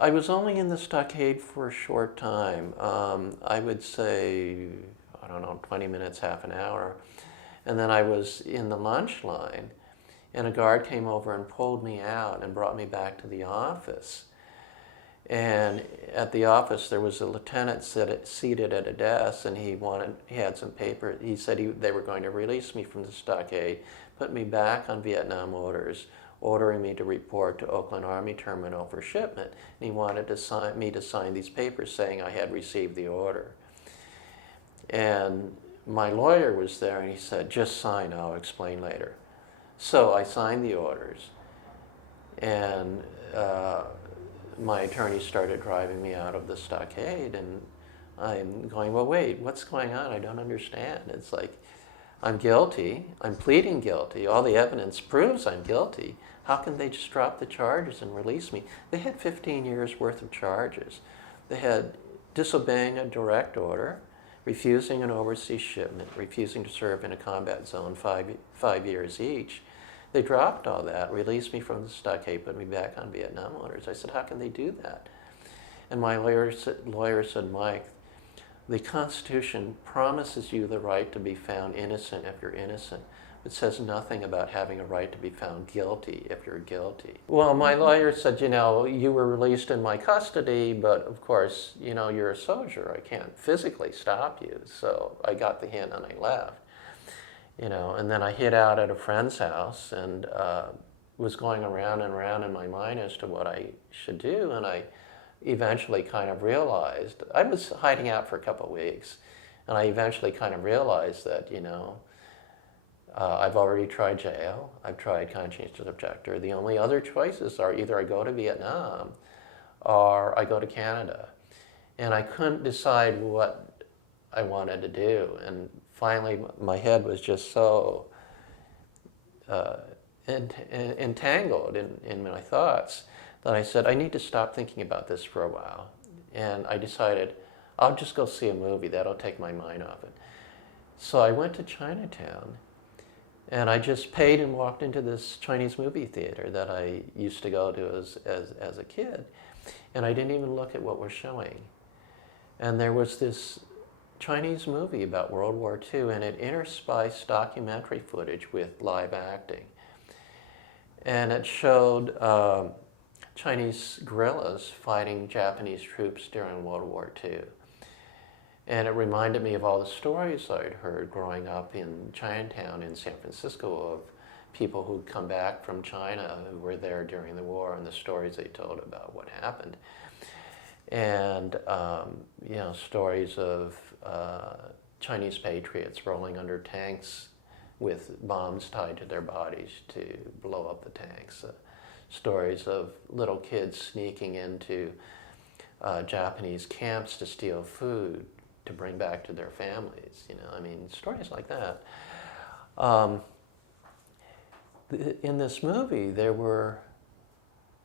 I was only in the stockade for a short time. I would say, I don't know, 20 minutes, half an hour. And then I was in the lunch line, and a guard came over and pulled me out and brought me back to the office. And at the office, there was a lieutenant seated at a desk, and he had some paper. He said they were going to release me from the stockade, put me back on Vietnam orders, ordering me to report to Oakland Army Terminal for shipment. And he wanted me to sign these papers saying I had received the order. And my lawyer was there, and he said, just sign, I'll explain later. So I signed the orders, and my attorney started driving me out of the stockade, and I'm going, well, wait, what's going on? I don't understand. It's like, I'm guilty, I'm pleading guilty, all the evidence proves I'm guilty. How can they just drop the charges and release me? They had 15 years worth of charges. They had disobeying a direct order, refusing an overseas shipment, refusing to serve in a combat zone 5 years each. They dropped all that, released me from the stockade, put me back on Vietnam orders. I said, how can they do that? And my lawyer said, Mike, the Constitution promises you the right to be found innocent if you're innocent. It says nothing about having a right to be found guilty if you're guilty. Well, my lawyer said, you were released in my custody, but of course, you're a soldier. I can't physically stop you. So I got the hint and I left. And then I hid out at a friend's house and was going around and around in my mind as to what I should do. And I eventually kind of realized, I was hiding out for a couple of weeks, and I eventually kind of realized that, I've already tried jail, I've tried conscientious objector. The only other choices are either I go to Vietnam or I go to Canada. And I couldn't decide what I wanted to do. And finally, my head was just so entangled in my thoughts that I said, I need to stop thinking about this for a while. And I decided, I'll just go see a movie. That'll take my mind off it. So I went to Chinatown, and I just paid and walked into this Chinese movie theater that I used to go to as a kid. And I didn't even look at what was showing. And there was this Chinese movie about World War II, and it interspiced documentary footage with live acting. And it showed Chinese guerrillas fighting Japanese troops during World War II. And it reminded me of all the stories I'd heard growing up in Chinatown in San Francisco of people who'd come back from China who were there during the war, and the stories they told about what happened. And stories of Chinese patriots rolling under tanks with bombs tied to their bodies to blow up the tanks. Stories of little kids sneaking into Japanese camps to steal food to bring back to their families. Stories like that. In this movie, there were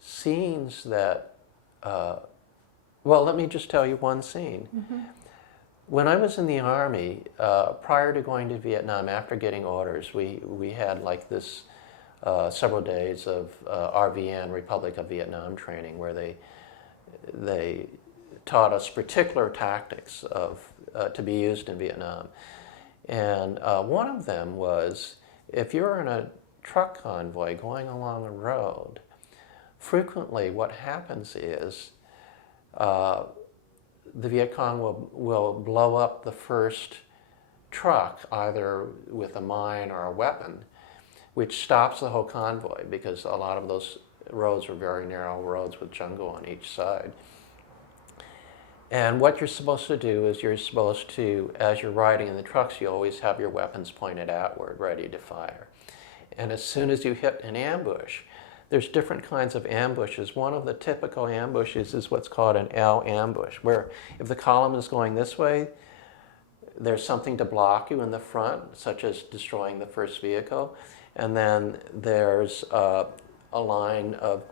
scenes that well, let me just tell you one scene. Mm-hmm. When I was in the Army, prior to going to Vietnam, after getting orders, we had like this several days of RVN, Republic of Vietnam training, where they taught us particular tactics to be used in Vietnam. And one of them was, if you're in a truck convoy going along a road, frequently what happens is the Viet Cong will blow up the first truck, either with a mine or a weapon, which stops the whole convoy, because a lot of those roads were very narrow roads with jungle on each side. And what you're supposed to do is you're supposed to, as you're riding in the trucks, you always have your weapons pointed outward, ready to fire. And as soon as you hit an ambush, there's different kinds of ambushes. One of the typical ambushes is what's called an L ambush, where if the column is going this way, there's something to block you in the front, such as destroying the first vehicle. And then there's a line of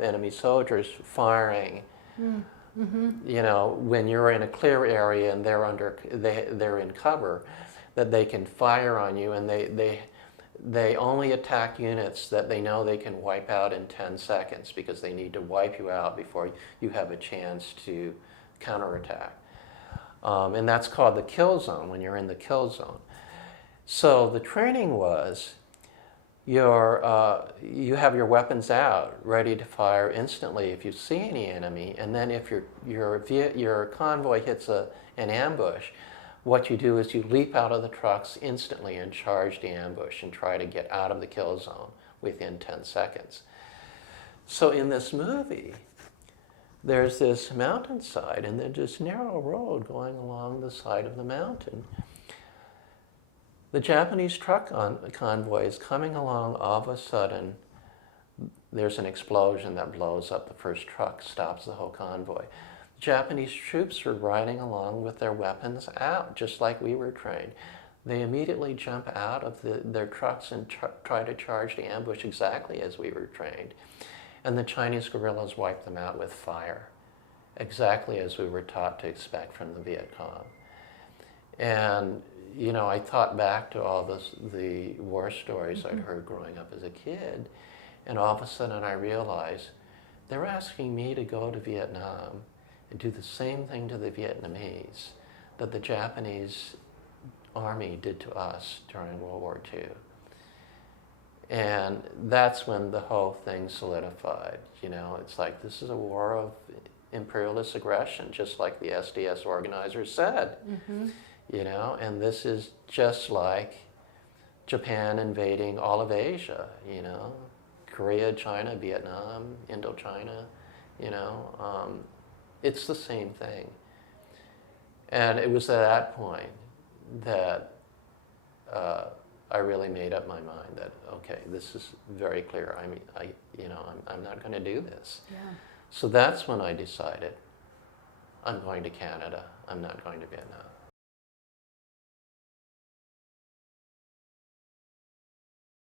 enemy soldiers firing. Mm-hmm. When you're in a clear area and they're in cover, that they can fire on you, and they only attack units that they know they can wipe out in 10 seconds because they need to wipe you out before you have a chance to counterattack. And that's called the kill zone, when you're in the kill zone. So the training was you have your weapons out, ready to fire instantly if you see any enemy, and then if your convoy hits an ambush, what you do is you leap out of the trucks instantly and charge the ambush and try to get out of the kill zone within 10 seconds. So in this movie, there's this mountainside and there's this narrow road going along the side of the mountain. The Japanese truck convoy is coming along. All of a sudden, there's an explosion that blows up the first truck, stops the whole convoy. Japanese troops are riding along with their weapons out, just like we were trained. They immediately jump out of their trucks and try to charge the ambush exactly as we were trained. And the Chinese guerrillas wipe them out with fire, exactly as we were taught to expect from the Viet Cong. And you know, I thought back to all the war stories I'd heard growing up as a kid, and all of a sudden I realized they're asking me to go to Vietnam and do the same thing to the Vietnamese that the Japanese army did to us during World War II. And that's when the whole thing solidified. You know, it's like, this is a war of imperialist aggression, just like the SDS organizers said. You know, and this is just like Japan invading all of Asia, you know, Korea, China, Vietnam, Indochina, you know, it's the same thing. And it was at that point that I really made up my mind that, okay, this is very clear. I mean, I'm not going to do this. Yeah. So that's when I decided I'm going to Canada. I'm not going to Vietnam.